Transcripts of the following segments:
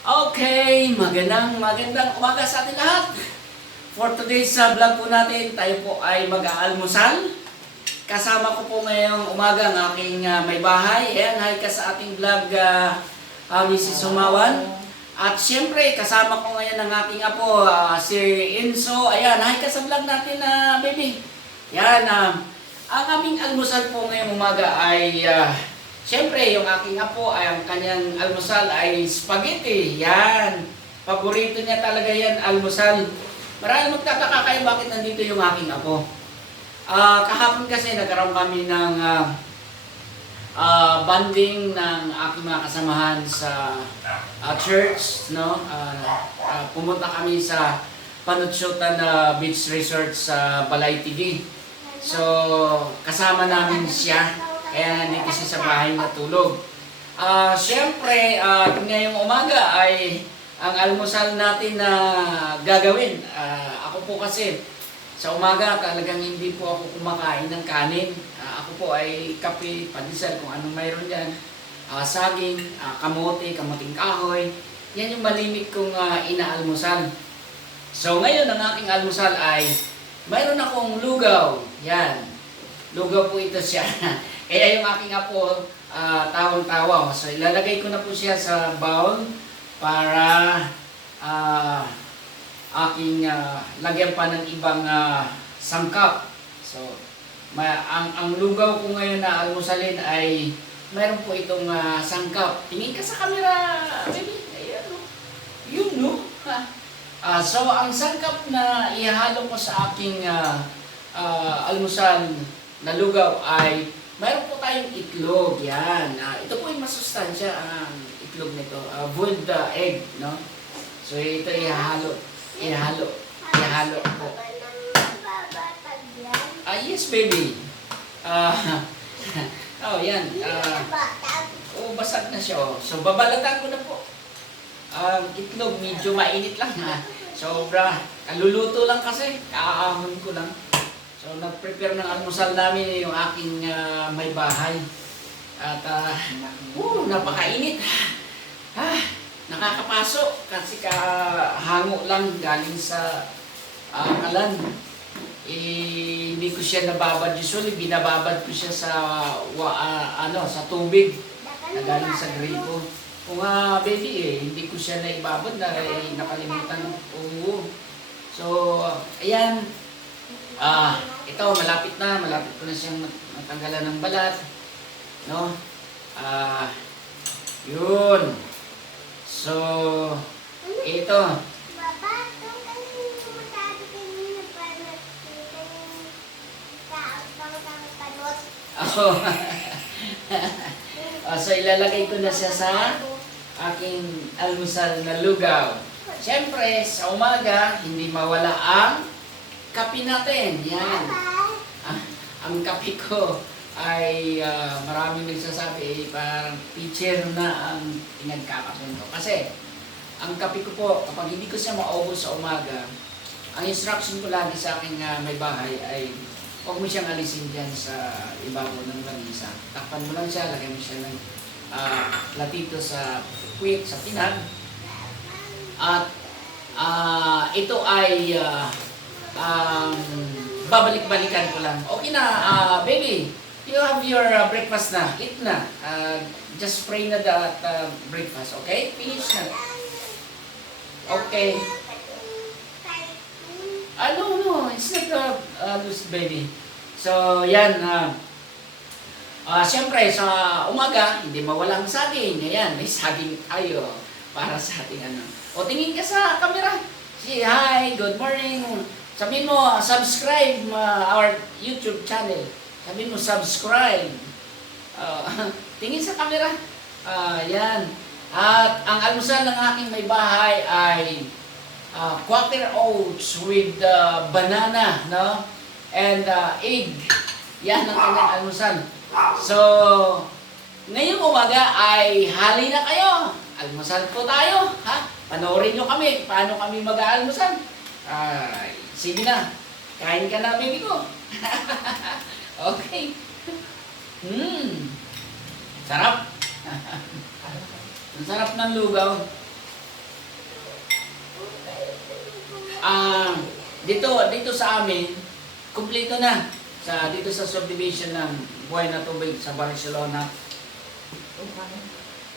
Okay, magandang magandang umaga sa ating lahat. For today's uh, vlog po natin, tayo po ay mag-aalmusal. Kasama ko po ngayong umaga ang aking uh, may bahay. Ayan, hi ka sa ating vlog, uh, uh, Mrs. Sumawan. At siyempre, kasama ko ngayon ang aking apo, uh, si Enzo. Ayan, hi ka sa vlog natin, na baby. Yan, uh, ang aming almusal po ngayong umaga ay, uh, siyempre, yung aking apo, ay ang kanyang almusal ay spaghetti. Yan. Paborito niya talaga yan, almusal. Marami magtataka kayo bakit nandito yung aking apo. Ah, kahapon kasi nagkaroon kami ng ah, ah, banding ng aking mga kasamahan sa ah, church, no? Ah, ah, pumunta kami sa Panutsutan na Beach Resort sa Balay TV. So, kasama namin siya. Kaya nandito siya sa bahay natulog. Ah, Siyempre, ah, ngayong umaga ay ang almusal natin na gagawin. Ah, ako po kasi sa umaga talagang hindi po ako kumakain ng kanin. Ah, ako po ay kape, pandesal, kung anong mayroon dyan. Ah, saging, ah, kamote, kamuting kahoy. Yan yung malimit kong ah, inaalmusal. So ngayon ang aking almusal ay mayroon akong lugaw. Yan. Lugaw po ito siya. Kaya yung aking apo ah, tawang-tawa. So ilalagay ko na po siya sa bowl para ah, aking ah, lagyan pa ng ibang ah, sangkap. So ma- ang ang lugaw ko ngayon na almusalin ay mayroon po itong ah, sangkap. Tingin ka sa camera, baby. Ayan, no? Yun, no? Ha? Ah, so, ang sangkap na ihalo ko sa aking ah, ah, almusal na lugaw ay mayroon po tayong itlog. Yan. Ah, ito po yung masustansya ang itlog nito. Ah, boiled ah, egg, no? So, ito ihalo. Ihalo. Ihalo po. Ah, yes, baby. Ah, oh, yan. Ah, oh, basag na siya. Oh. So, babalatan ko na po. Ang itlog, medyo mainit lang ha. Sobra. Kaluluto lang kasi. Kaahon ko lang. So, nag-prepare ng almusal namin yung aking ah, may bahay. At, ah, uh, napakainit. Ah, nakakapasok kasi kahango lang galing sa ah, kalan. Eh, hindi ko siya nababad. Usually, binababad ko siya sa, wa, ah, ano, sa tubig na galing sa gripo. Kung nga baby eh, hindi ko siya naibabad na eh, nakalimutan. Oo. So, ayan. Ah, ito malapit na, malapit ko na siyang mat- matanggalan ng balat. No? Ah, yun. So, ito. Ako. Ah, so, ilalagay ko na siya sa aking almusal na lugaw. Siyempre, sa umaga, hindi mawala ang kape natin. Yan. Ah, ang kape ko ay ah, maraming nagsasabi eh, parang pitcher na ang pinagkakape ko. Kasi, ang kape ko po, kapag hindi ko siya maubos sa umaga, ang instruction ko lagi sa aking ah, may bahay ay huwag mo siyang alisin dyan sa ibabaw ng langisa. Takpan mo lang siya, lagyan mo siya ng ah, latito sa puwit, sa pinag. At ah, ito ay ah, um, babalik-balikan ko lang. Okay na, ah, baby. You have your ah, breakfast na. Eat na. Ah, just pray na that ah, breakfast, okay? Finish na. Okay. Ah, no, no. It's not a uh, loose baby. So, yan. ah Ah, Siyempre, sa umaga, hindi mawalang saging. Ayan, may saging tayo para sa ating ano. O, tingin ka sa camera. Say hi, good morning. Sabihin mo, subscribe ah, our YouTube channel. Sabihin mo, subscribe. Ah, tingin sa camera. Ah, yan. At ang almusal ng aking may bahay ay uh, quarter oats with uh, banana, no? And uh, egg. Yan ang kanyang almusal. So, ngayong umaga ay hali na kayo. Almusal po tayo, ha? Panoorin nyo kami, paano kami mag-aalmusal. Ay, sige na. Kain ka na, baby ko. okay. Hmm. Sarap. Ang sarap ng lugaw. Ah, dito dito sa amin, kumpleto na. Sa dito sa subdivision ng Buhay na Tubig sa Barcelona.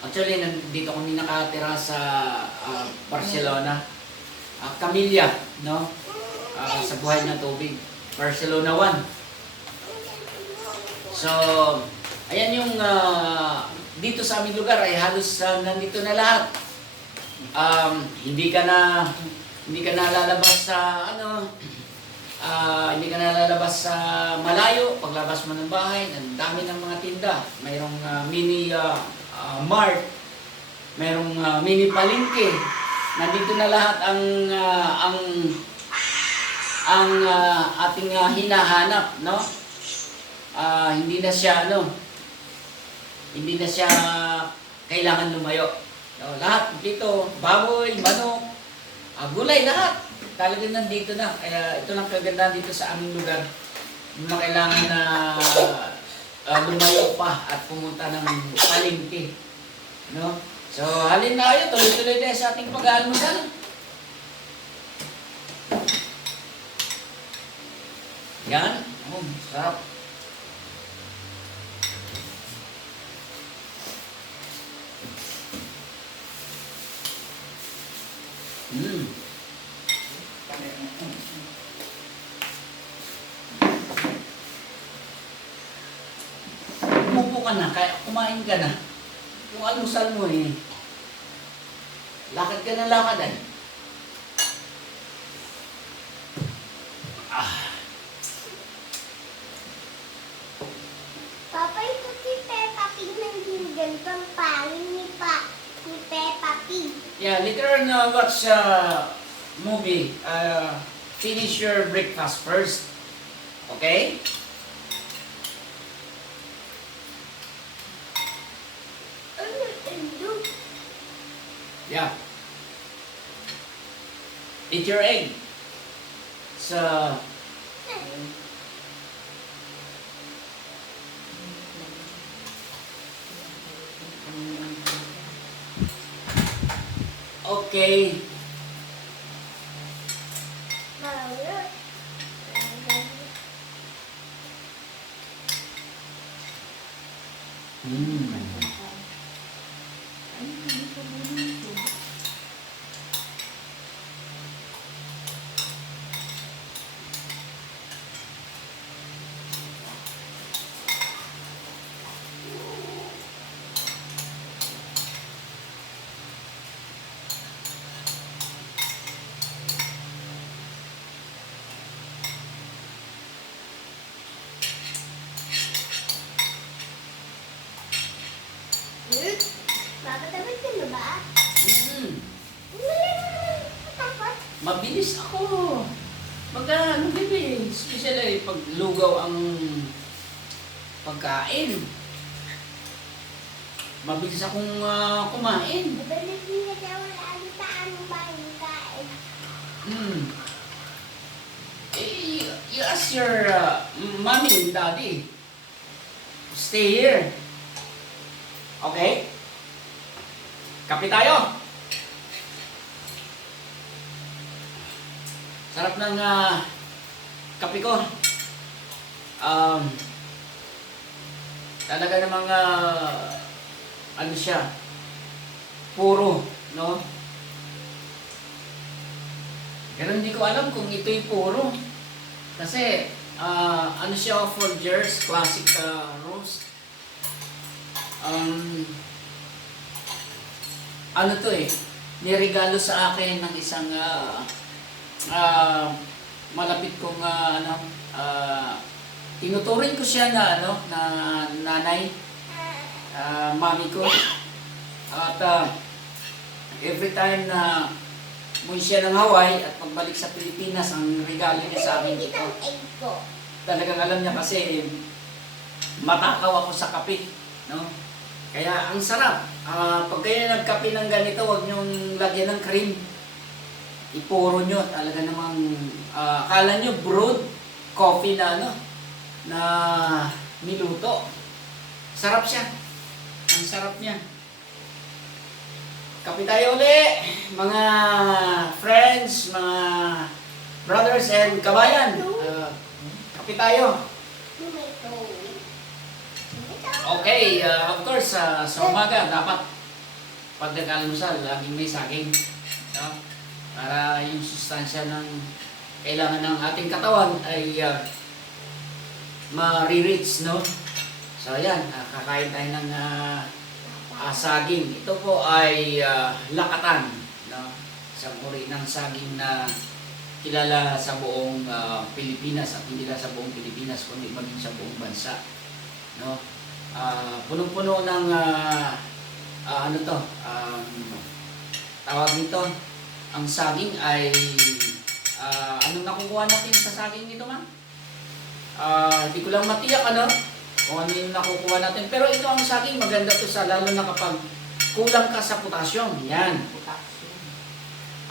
Actually, nandito kami nakatira sa ah, Barcelona. Ah, Camilla, no? Ah, sa Buhay na Tubig. Barcelona 1. So, ayan yung ah, dito sa aming lugar ay halos ah, nandito na lahat. Um, hindi ka na hindi ka na lalabas sa ano ah, hindi ka na lalabas sa malayo paglabas mo ng bahay ang dami ng mga tinda mayroong ah, mini ah, ah, mart mayroong ah, mini palengke nandito na lahat ang ah, ang ang ah, ating ah, hinahanap no? Ah, hindi na siya ano hindi na siya kailangan lumayo. No, lahat dito baboy manok ah, gulay lahat. Talagang nandito na. Kaya ito lang kagandahan dito sa aming lugar. Hindi na kailangan ah, lumayo pa at pumunta ng palengke no? So halin na kayo. Tuloy-tuloy tayo sa ating pag-aalmusal yan oh, sarap Mm. Umupo ka na, kaya kumain ka na. Yung almusal mo eh. Lakad ka na lakad eh. Yeah, later on uh, watch uh, movie. Uh, finish your breakfast first. Okay? Yeah. Eat your egg. So, okay. Mabilis ako. Pag ano bibi, special eh, pag lugaw ang pagkain. Mabilis akong ah, kumain. Diba nagsinagawa lagi sa anong bahay kain? Mm. Eh, you ask your uh, mommy and daddy. Stay here. Okay? Kape tayo. Ng ah, kape ko. Um, talaga namang ah, ano siya, puro, no? Pero hindi ko alam kung ito'y puro. Kasi, ah, ano siya, Folgers Classic ah, Roast. Um, ano to eh, niregalo sa akin ng isang ah, ah, malapit kong ah, ano, ah, tinuturing ko siya na ano, na nanay, ah, mami ko. At ah, every time na Umuwi siya ng Hawaii at pagbalik sa Pilipinas, ang regalo niya sa akin Ito ito. ang egg ko. Talagang alam niya kasi matakaw ako sa kape. No? Kaya ang sarap. Ah, pag kayo nagkape ng ganito, huwag niyong lagyan ng cream. Ipuro niyo. Talaga namang, ah, akala niyo brewed coffee na ano, na niluto. Sarap siya. Ang sarap niya. Kapi tayo uli, mga friends, mga brothers and kabayan. Uh, kapi tayo. Okay, uh, of course, uh, sa umaga, dapat pag nag-almusal, laging may saging. Para yung sustansya ng kailangan ng ating katawan ay uh, ma-reach, no? So, ayan, uh, kakain tayo ng uh, ah, saging. Ito po ay ah, lakatan, no? Isang uri ng saging na kilala sa buong ah, Pilipinas at hindi lang sa buong Pilipinas kundi maging sa buong bansa, no? Ah, punong-puno ng ah, ah, ano to? Um, tawag nito, ang saging ay ah, anong nakukuha natin sa saging nito, ma'am? Ah, hindi ko lang matiyak ano kung ano yung nakukuha natin. Pero ito ang saging maganda to sa lalo na kapag kulang ka sa potassium. Yan.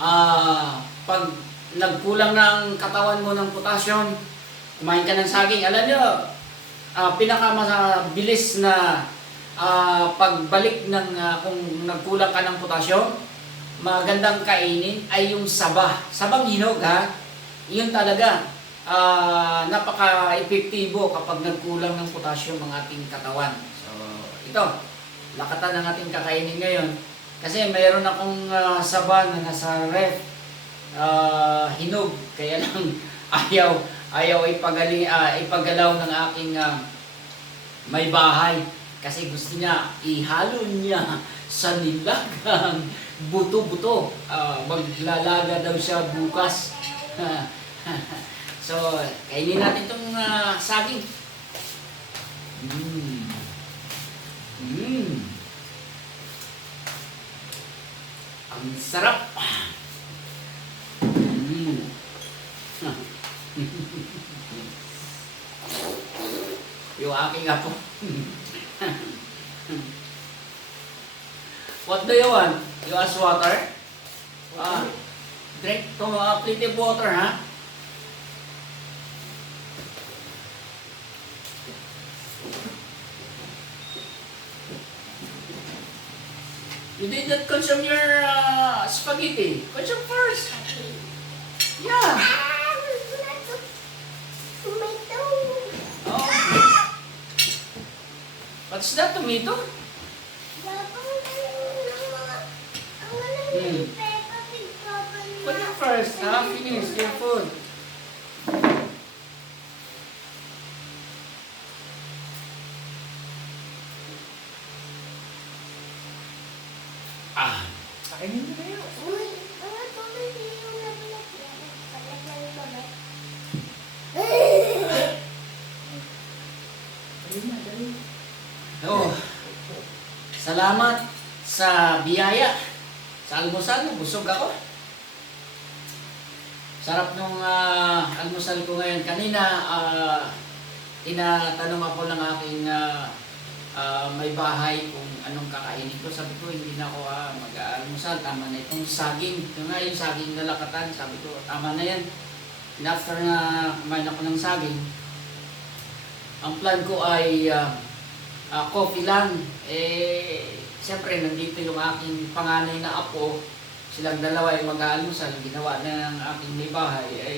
Ah, pag nagkulang ng katawan mo ng potassium, kumain ka ng saging. Alam nyo, ah, pinakamabilis na ah, pagbalik ng ah, kung nagkulang ka ng potassium, magandang kainin ay yung saba. Sabang hinog ha. Yun talaga. ah, napaka-epektibo kapag nagkulang ng potassium ang ating katawan. So, ito, lakatan ng ating kakainin ngayon. Kasi mayroon akong ah, saba na nasa ref, ah, hinog, kaya lang ayaw, ayaw ipagali, ah, ipagalaw ng aking ah, may bahay. Kasi gusto niya, ihalo niya sa nilagang buto-buto. Ah, maglalaga daw siya bukas. so, kainin natin itong ah, saging. Mm. Mm. Ang sarap. Mm. Yung aking apo. What do you want? You ask water? Ah, drink to uh, plenty of water, ha? You did not consume your uh, spaghetti. Consume first. Yeah. Ah. Tomato. Oh. What's that, tomato? Babang galing ng mga... Ang galing Hmm. Put it first, ha? Finish your food. Ah. Kainin mo na yun. Uy, ano to? Hindi yung nabilagyan. Palagyan yung babay. Ayun na, dali. Oh, salamat sa biyaya. Sa almusal, busog ako. Sarap nung ah, almusal ko ngayon. Kanina, ah, tinatanong ako ng aking ah, ah, may bahay kung anong kakainin ko. Sabi ko, hindi na ako ah, mag-almusal. Tama na itong saging. Ito nga yung saging na lakatan. Sabi ko, tama na yan. And after na kumain ako ng saging, ang plan ko ay ah, ah, coffee lang. Eh, siyempre, nandito yung aking panganay na apo. Silang dalawa ay mag-aalmusal. Ginawa na ng aking may bahay ay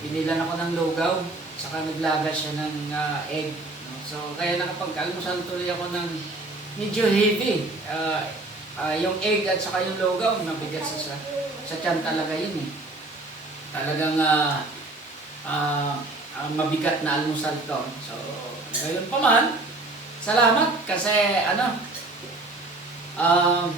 binilan ako ng lugaw. Saka naglaga siya ng ah, egg. no? So, kaya nakapag-almusal tuloy ako ng medyo heavy. Ah, ah, yung egg at saka yung lugaw, mabigat sa, sa, sa tiyan talaga yun eh. Talagang ah, ah, ah, mabigat na almusal to. So, ngayon pa man, salamat kasi ano, um,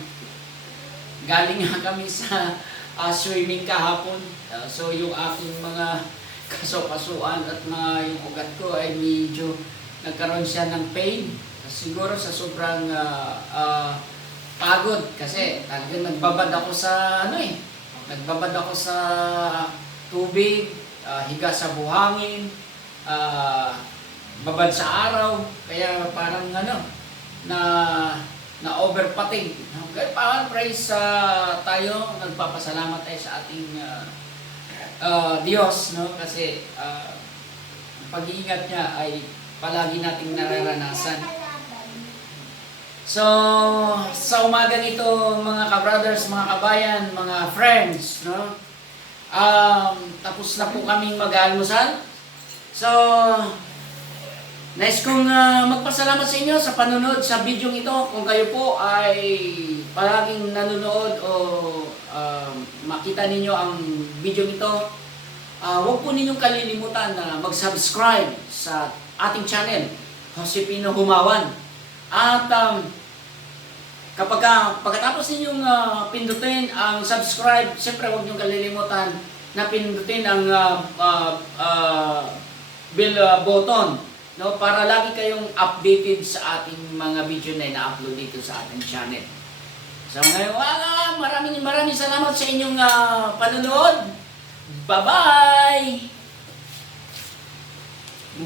galing nga kami sa ah, swimming kahapon. Ah, so, yung aking mga kasokasuan at mga yung ugat ko ay medyo nagkaroon siya ng pain. Siguro sa sobrang ah, ah, pagod kasi talagang nagbabad ako sa ano eh. Nagbabad ako sa tubig, ah, higa sa buhangin, ah, babad sa araw, kaya parang ano, na na overpating. Kaya parang praise sa tayo, nagpapasalamat tayo sa ating ah, ah, Diyos, no? Kasi ang pag-iingat niya ay palagi nating nararanasan. So, sa umagang ito, mga ka-brothers, mga kabayan, mga friends, no? Um, tapos na po kaming mag-almusal. So, Nais kong ah, magpasalamat sa inyo sa panunod sa video ito. Kung kayo po ay palaging nanonood o ah, makita ninyo ang video ito, ah, huwag po ninyong kalilimutan na mag-subscribe sa ating channel, Josepino Humawan. At um, kapag ah, pagkatapos ninyong ah, pindutin ang subscribe, siyempre huwag niyong kalilimutan na pindutin ang ah, ah, ah, bell ah, button no para lagi kayong updated sa ating mga video na ina-upload dito sa ating channel. So ngayon, wala, maraming maraming salamat sa inyong ah, panonood. Bye-bye!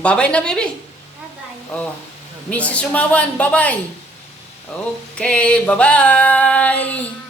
Bye-bye na, baby! Bye-bye. Oh, Mrs. Sumawan, bye-bye! Okay, bye-bye!